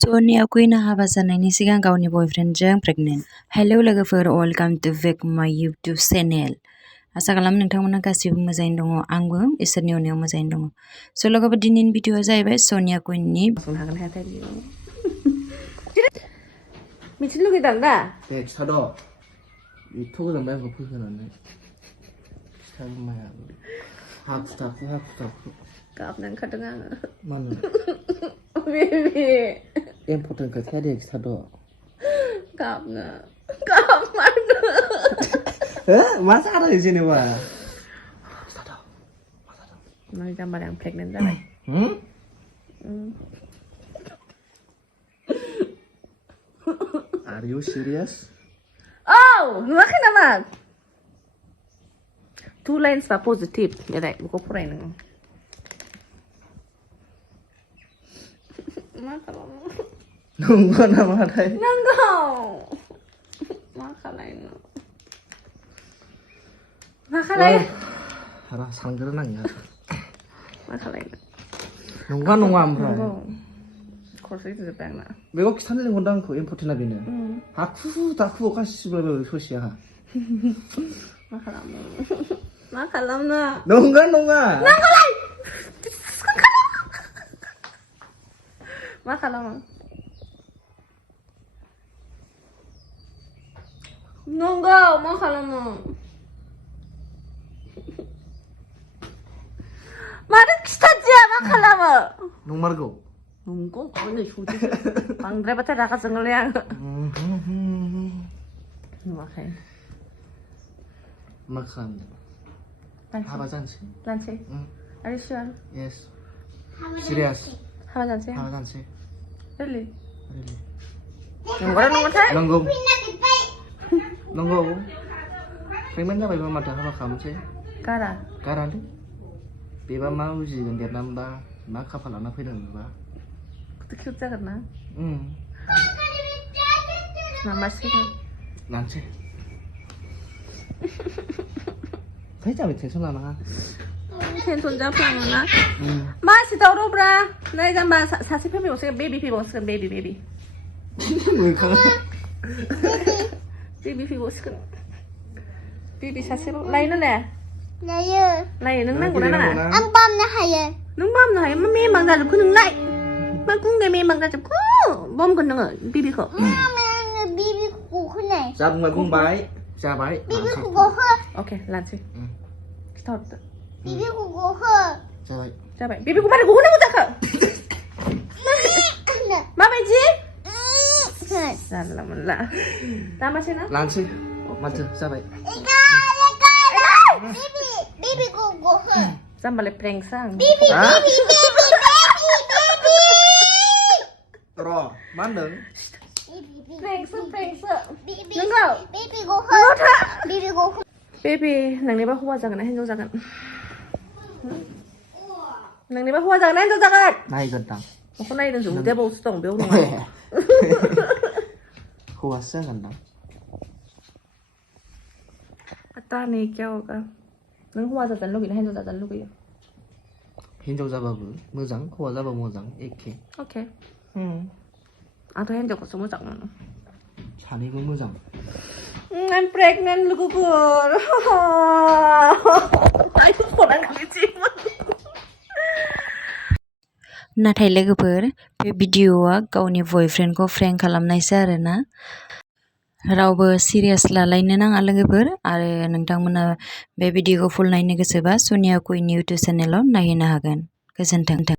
सनिया कुइना हाबा जानायनि सिगां गावनि बयफ्रेन्डजों प्रेगनेन्ट। हेलौ लोगोफोर, वेलकाम टु बेक माय इउटिउब चेनेल। आसा खालामो नोंथांमोना गासिबो मोजाङैनो दङ। आंबो इसोरनि अननायाव मोजाङैनो दङ। स' लोगोफोर, दिनैनि भिडिअ'आ जाहैबाय सनिया कुइननि मिथिनो लुगैदों दा? दे खिथाद'। एथ' गोजानबाय आंखौ फैहोनानै खिथानो माया हाखु दाखु गाबनो ओंखारदों आङो। मानो? बेबि इम्पर्टेन्ट खोथाया दे खिथाद'। गाबनो मा जादों जेनेबा? खिथाद'। मा जादों? नों जाम्बालाय आं प्रेगनेन्ट जाबाय। Are you serious? औ नुवाखै नामा? 2 lines बा पजिटिभ एराय बेखौ फराय नोङो। मा खालामो? नंगौ नामाथाय? नंगौ। मा खालायनो? मा खालाय? र' सानग्रोनांगोन। मा खालायनो? नंगौ नङा ओमफ्राय? नंगौ। खर'सो गिदिरजोब्बाय आंना। बेखौ खिथानो लिंहरदों आंखौ, इम्पर्टेन्टआ बेनो। हाखु दाखु गासिबो ससेया। मा खालामनो? मा खालामनो? नंगौ नङा? नंगौलाय! मा खालामो? नंगौ, मा खालामो? मानो खिथादिया मा खालामो? नंमारगौ? नंगौ, नै सौदिसो। बांद्रायबाथाय रागा जोङोलै आङो। नुवाखै? मा खालामनो? हाबा जानोसै? लानोसै? Are you sure? Yes. Serious? हाबा जानोसै? हाबा जानोसै? Really? Really? नंगौना नङाथाय? नंगौ। नंगौ। प्रेगनेन्ट जाबायबा माथो हाबा खालामनोसै? गारालै। बेबा मा उजिगोन देरनानैबा, मा खाफाल लाना फैदों बेबा। किउट जागोन ना? मासिगोन? लानोसै। है जाबाय, टेनसन लानाङा। टेनसन जाफ्लाङो ना? मासि दावरावब्रा? नै जाम्बा सासे फैबावसिगोन, बेबि फैबावसिगोन, बेबि। बेबि फैबावसिगोन। बेबि सासेल' लायोना लाया? लायो। नों नांगौना नाङा? आं बामनो हायो। नों बामनो हायो? मा मेमां जाजोबखो नोंलाय? मा गुंगे मेमां जाजोबखो? बामगोन नोङो बेबिखौ? आङो बेबिखौ गहोनाय। जा बुंबाय, जाबाय। बेबिखौ गहो। अके, लानोसै। खिथाहरदो। बेबिखौ गहो। जाबाय। बेबिखौ मारै गहोनांगौ जाखो? माबायदि? जानला मोनला। दामासै ना? लानोसै। माथो जाबाय। बेबिखौ गहो। जाम्बालाय प्रेंकसो आं। बेबि। र' मा होनदों? प्रेंकसो। नंगौ। बेबि गहो। बेबि गहो। बेबि, नोंनिबा हौवा जागोन ना हिनजाव जागोन? नोंनिबा हौवा जागोन ना हिनजाव जागोन? नायगोनदां। माखौ नायगोन? उदैया बावसो दं, बेयाव नङा। हौवासो जागोनदां। पता नहीं क्या होगा। नों हौवा जाजानो लुगैयो ना हिनजाव जाजानो लुगैयो? हिनजाव जाबाबो मोजां, हौवा जाबाबो मोजां, एखे। अके। आंथ' हिनजावखौसो मोजां मोनो। सानैबो मोजां। I'm pregnant, लोगोफोर। नाथाय लोगोफोर, बे भिडिअ'आ गावनि बयफ्रेन्डखौ प्रेंक खालामनायसो आरोना। रावबो सिरियास लालायनो नाङा लोगोफोर। आरो नोंथांमोना बे भिडिअ'खौ फुल नायनो गोसोबा सनिया कुइननि इउटिउब चेनेलाव नायहैनो हागोन। गोजोन्थों।